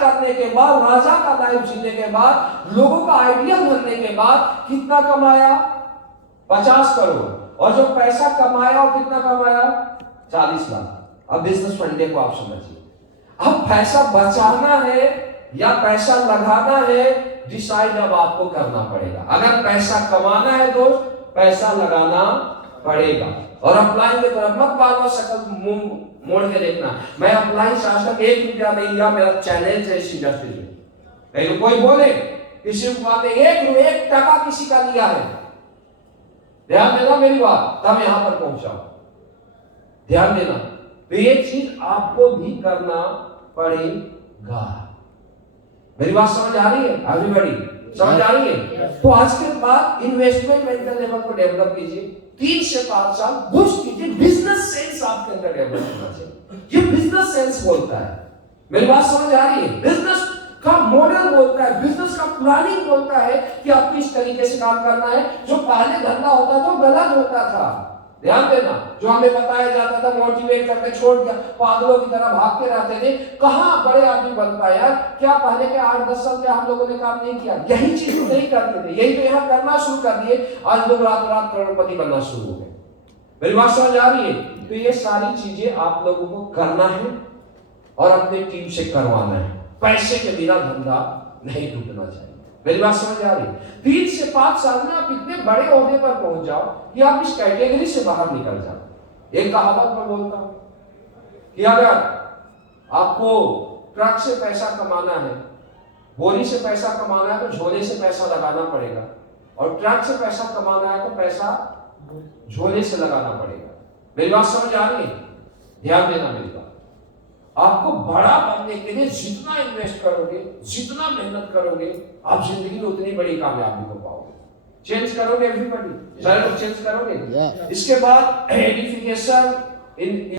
करने के बाद, राजा का लाइफ जीने के बाद, लोगों का आइडिया बनने के बाद कितना कमाया? 50 करोड़। और जो पैसा कमाया वो कितना कमाया? 40 लाख। अब बिजनेस फंडे को आप समझिए। अब पैसा बचाना है या पैसा लगाना है, डिसाइड अब आपको करना पड़ेगा। अगर पैसा कमाना है दोस्त, पैसा लगाना पड़ेगा। और अपलाइन की तरफ मत बार-बार शक्ल मुंह मोड़ के देखना। मैं अपलाइन से आज तक 1 रुपया नहीं लिया, मेरा चैलेंज है इस इंडस्ट्री में। नहीं कोई बोले किसी को बात 1 टका किसी का लिया है, ध्यान देना मेरी बात, तब यहां पर पहुंचा। ध्यान देना, तो ये चीज आपको भी करना पड़ेगा। मेरी बात समझ आ रही है? एवरीबॉडी समझ आ रही है? तो आज के बाद इन्वेस्टमेंट मेंटल लेवल को डेवलप कीजिए। 3 से 5 साल बूस्ट कीजिए। बिजनेस सेंस आपके अंदर डेवलप होना चाहिए। ये बिजनेस सेंस बोलता है। मेरी बात समझ आ रही है? बिजनेस का मॉडल बोलता है, बिजनेस का प्लानिंग बोलता है कि आपको इस तरीके से काम करना है। जो पहले धंधा होता था वो गलत होता था। ध्यान देना, जो हमें बताया जाता था, मोटिवेट करके छोड़ दिया, पागलों की तरह भागते रहते थे। कहां बड़े आदमी बन पाए यार? क्या पहले के 8-10 साल के हम लोगों ने काम नहीं किया? यही चीज तो नहीं करते थे, यही तो यहाँ करना शुरू कर दिए। आज लोग रात रात करोड़पति बनना शुरू हो गए। मेरी बात समझ आ रही है? तो ये सारी चीजें आप लोगों को करना है और अपनी टीम से करवाना है। पैसे के बिना धंधा नहीं टूटना चाहिए। मेरी बात समझ आ रही? 3 से 5 साल में आप इतने बड़े ओहदे पर पहुंच जाओ कि आप इस कैटेगरी से बाहर निकल जाओ। एक कहावत मैं बोलता हूं कि अगर आपको ट्रक से पैसा कमाना है, बोरी से पैसा कमाना है, तो झोले से पैसा लगाना पड़ेगा। और ट्रक से पैसा कमाना है तो पैसा झोले से लगाना पड़ेगा। मेरी बात समझ आ रही है? ध्यान देना मेरी बात। आपको बड़ा बनने के लिए जितना इन्वेस्ट करोगे, जितना मेहनत करोगे, आप जिंदगी में उतनी बड़ी कामयाबी को पाओगे। चेंज करोगे एवरीबॉडी, सारे लोग चेंज करोगे। इसके बाद एडिफिकेशन इन